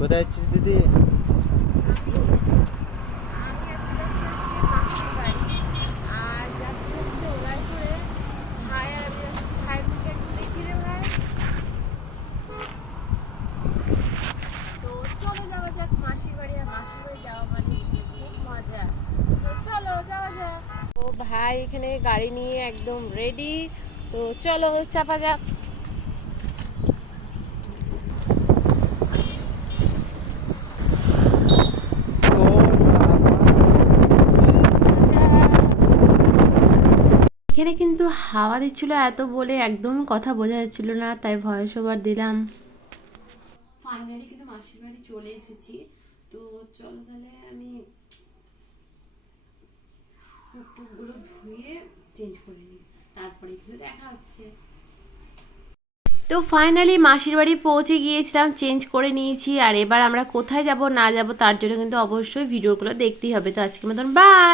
কোথায় যাচ্ছিস দিদি? ভাই এখানে গাড়ি নিয়ে একদম রেডি, তো চলো চাপা যাক। এখানে কিন্তু হাওয়া দিচ্ছিল এত বলে একদম কথা বোঝা যাচ্ছিল না, তাই ভয়েস ওভার দিলাম। ফাইনালি কিন্তু মাসির বাড়ি চলে এসেছি, তো চলো তাহলে আমি টুকটুকগুলো ধুয়ে চেঞ্জ করে নিই, তারপরে কিন্তু দেখা হচ্ছে। তো ফাইনালি মাসির বাড়ি পৌঁছে গিয়েছিলাম, চেঞ্জ করে নিয়েছি। আর এবার আমরা কোথায় যাব না যাব তার জন্য কিন্তু অবশ্যই ভিডিওগুলো দেখতেই হবে। তো আজকের মতন বাই।